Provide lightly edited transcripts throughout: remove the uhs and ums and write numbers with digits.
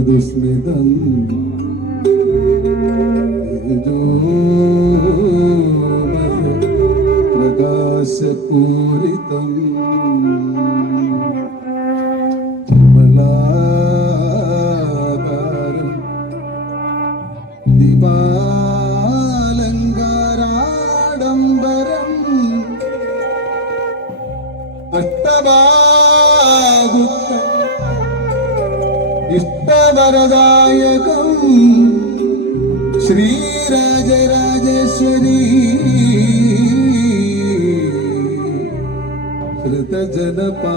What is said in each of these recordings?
മൃദുസ്മിതം പ്രകാശപൂരിതം കമലാകാരം ദീപാലങ്കാരാഡംബരം അഷ്ടബാഹുക്കം ഇഷ്ടവരദായകം ശ്രീരാജരാജേശ്വരി ശ്രുതജനപാലകി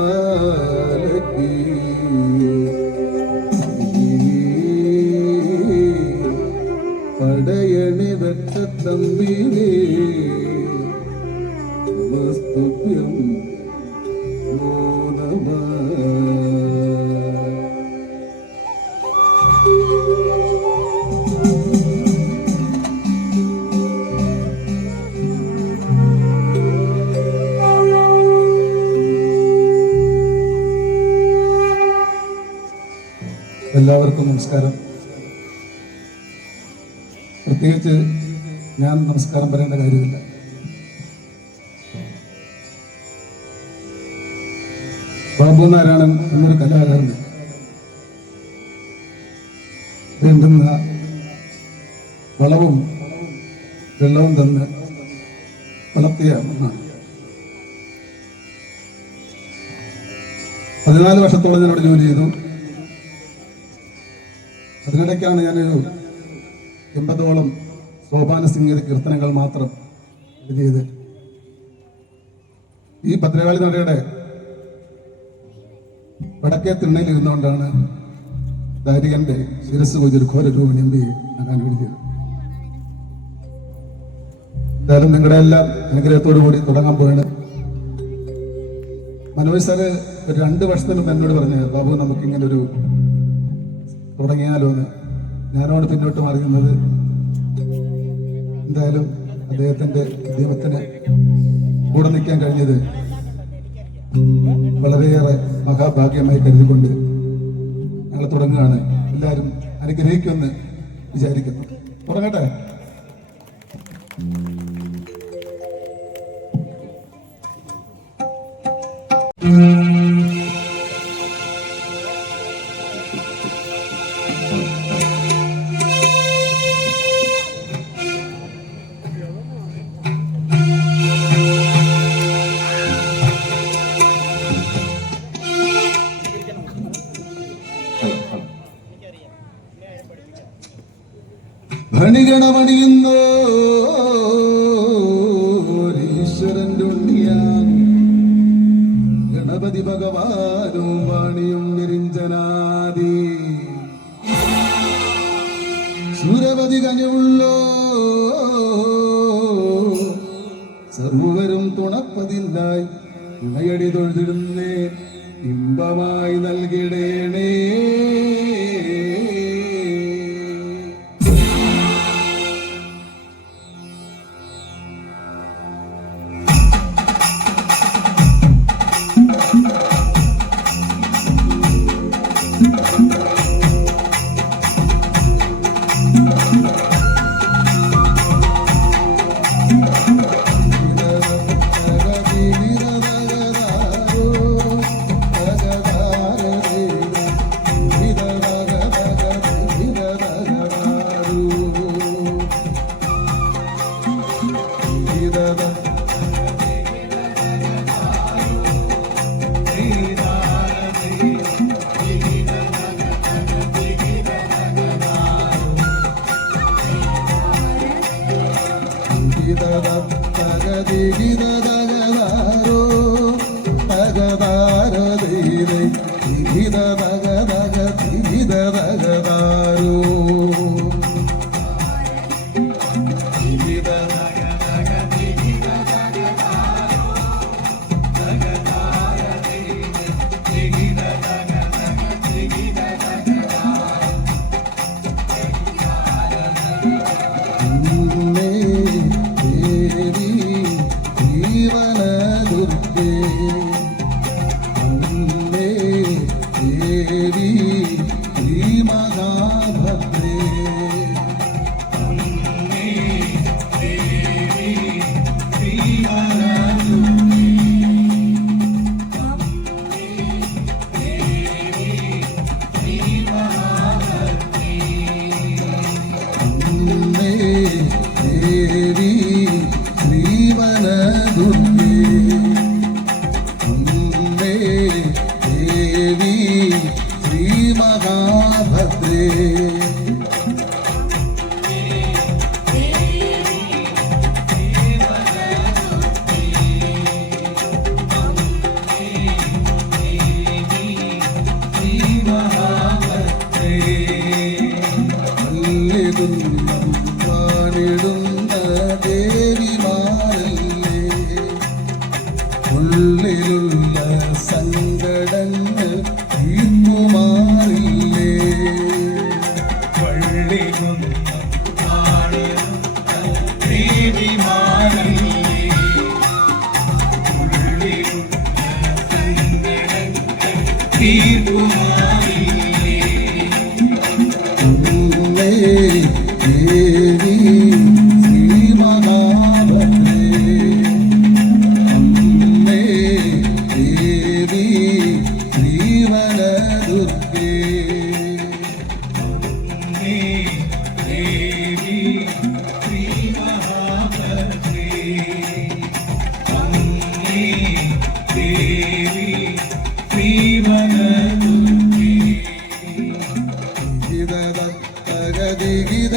പടയണി വെട്ടത്തമ്പിരേ നമസ്തുഭ്യം നമോ നമഃ. എല്ലാവർക്കും നമസ്കാരം. പ്രത്യേകിച്ച് ഞാൻ നമസ്കാരം പറയേണ്ട കാര്യമില്ല. ബാബു നാരായണൻ എന്നൊരു കലാകാരൻ വേണ്ടുന്ന വളവും വെള്ളവും തന്ന് വളർത്തിയ ഒന്നാണ്. 14 വർഷത്തോളം ഞാൻ അവിടെ ജോലി ചെയ്തു. അതിനിടയ്ക്കാണ് ഞാനൊരു 80ഓളം സോപാന സംഗീത കീർത്തനങ്ങൾ മാത്രം ഇത് ചെയ്ത് ഈ ഭദ്രകാളി നടയുടെ വടക്കേ തിണ്ണയിൽ ഇരുന്നുകൊണ്ടാണ് ദാരികന്റെ ശിരസ് കൊയ്തൊരു ഘോര രൂപം ഞാൻ എഴുതിയത്. എന്തായാലും നിങ്ങളുടെ എല്ലാം അനുഗ്രഹത്തോടു കൂടി തുടങ്ങാൻ പോയാണ്. മനോജ് സാറ് ഒരു 2 വർഷത്തിന് മുമ്പ് എന്നോട് പറഞ്ഞു, ബാബു നമുക്കിങ്ങനെ ഒരു തുടങ്ങിയാലോ എന്ന്. ഞാനോട് പിന്നോട്ട് മാറിയുന്നത് എന്തായാലും അദ്ദേഹത്തിന്റെ ഉദ്യമത്തിന് കൂടെ നിൽക്കാൻ കഴിഞ്ഞത് വളരെയേറെ മഹാഭാഗ്യമായി കരുതിക്കൊണ്ട് ഞങ്ങൾ തുടങ്ങുകയാണ്. എല്ലാവരും അനുഗ്രഹിക്കുമെന്ന് വിചാരിക്കുന്നു. തുടങ്ങട്ടെ. ഭണിഗണമണിയുന്നോ ഈശ്വരന്റെ ഉണ്ണിയാൻ ഗണപതി ഭഗവാനും വാണിയും വിരിഞ്ചനാദി സൂരപതി കനിവുള്ളോ സർവരും തുണപ്പതില്ലായി തുണയടി തൊഴുതിടുന്നേ ഇമ്പമായി നൽകിടേണേ. ദേവി ശ്രീ മഹാ മഹാഭദ്രേ പാടിടുന്ന ദേവിമാരല്ലേ ഉള്ളിലുള്ള സങ്കടങ്ങൾ തീർന്നുമാറില്ലേ ദേവി ശ്രീ മഹാഭദ്രേ അമ്മേ ദേവി ശ്രീവനദുർഗേ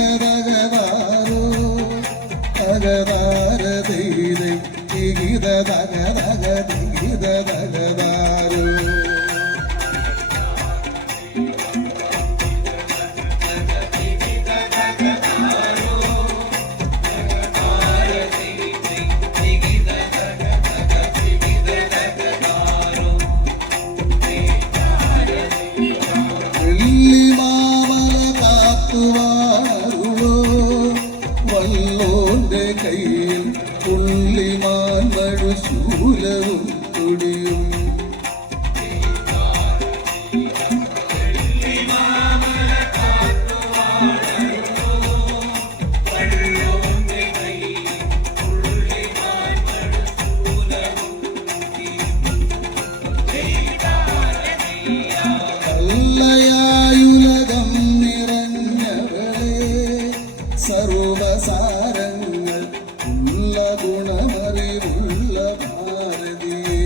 തകതിഗിതതകവാരോ തകതാരതീരെ തിഗിതതകതകതിഗിതതകതാരോ വല്ലോന്റെ കയ്യിൽ പുള്ളിമാൻ മഴുശൂലവും തുടിയും കല്ലയായുലകം നിറഞ്ഞവളെ സർവസാരങ്ങൾ ഉള്ള ഗുണമറിവുള്ള ഭാരതിയേ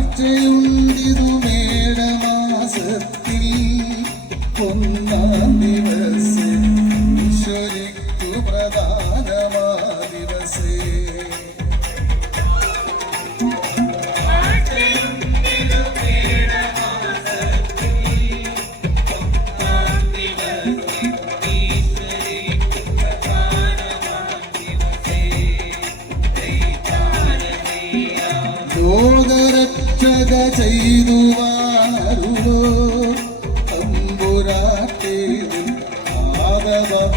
കാഴ്ചയുണ്ടിതു മേടമാസത്തിൽ ഒന്നാം ദിവസേ ഈശ്വരിക്കു പ്രധാനമാ ദിവസേ ലോകരക്ഷക ചെയ്തു വാരുവോ തമ്പുരാട്ടേതിൽ ആദവമിതാതൊഴുന്നേരോ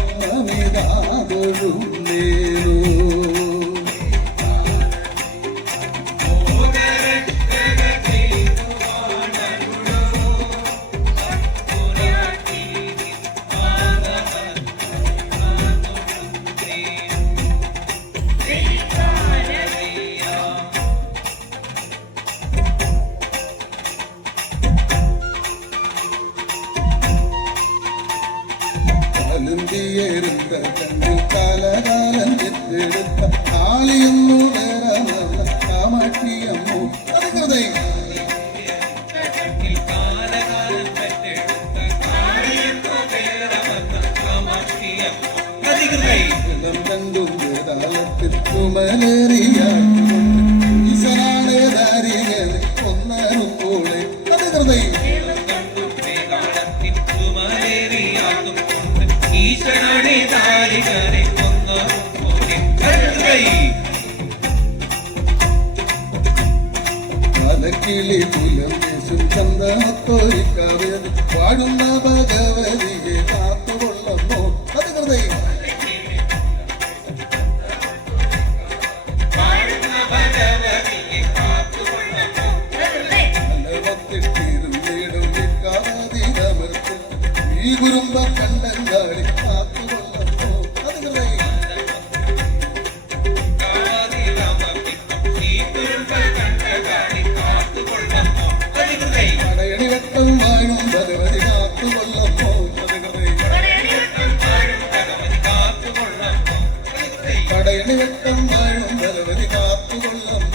കലന്തിയേരുന്ന കണ്ടിൽ കാലകാലം എത്തെടുത്ത കാളിയൊന്നു നേരമല്ല കാമാക്ഷിയമ്മോ അതികൃതേ രണ്ടും വേദാലത്തിൽ കുമലേറിയാക്കി ഈശ്വരാണേ ദാരികനെ ഒന്നറുപോലെ അതികൃതേ ഈശ്വരനെ താരികനെ മലക്കിളി പുലർദേശം ചന്ദനത്തൊരിക്കവേത് വാഴുന്ന ഭഗവതിയെ കാത്തുകൊള്ളുന്നു അതികൃതേ ഈ കുറുമ്പ കണ്ടങ്കാടി കാത്തുകൊള്ളുന്നു അതികൃതേ ഈ കുറുമ്പ കണ്ടകാടി കാത്തുകൊള്ളുന്നു അതികൃതേ പടയണി വെട്ടം വാഴും ഭഗവതി കാത്തുകൊള്ളും